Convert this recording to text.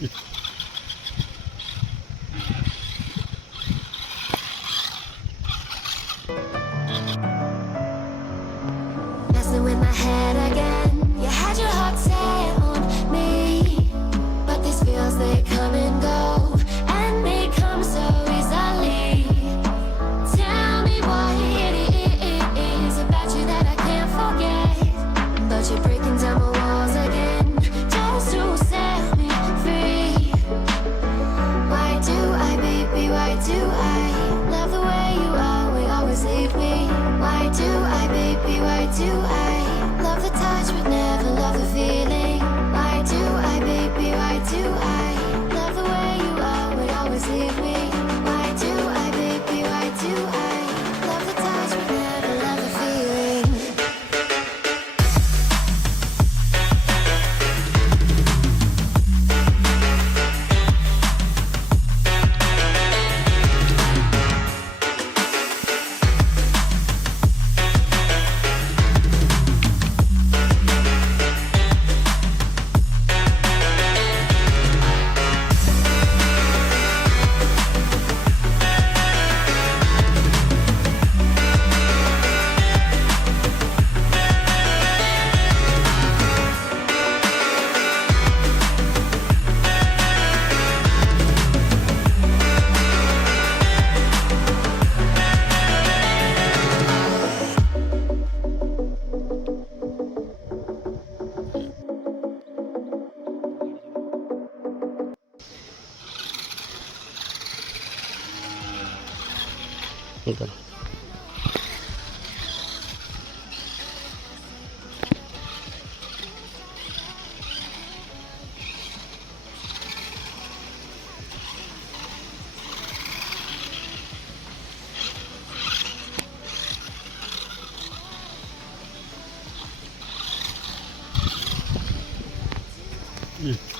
Messing with my head again. You had your heart set on me, but these feels, they come and go, and they come so easily. Tell me what it is about you that I can't forget, but you're breaking down my walls again just to set me free. Why do I, baby, why do I love the way you are, we always leave me? Why do I, baby, why do I love the touch but never love the feeling? Why do I, baby, why do I love the way you are, would always leave me? Why do I, baby, why do I love the touch but never love the feeling? Ito. Mm.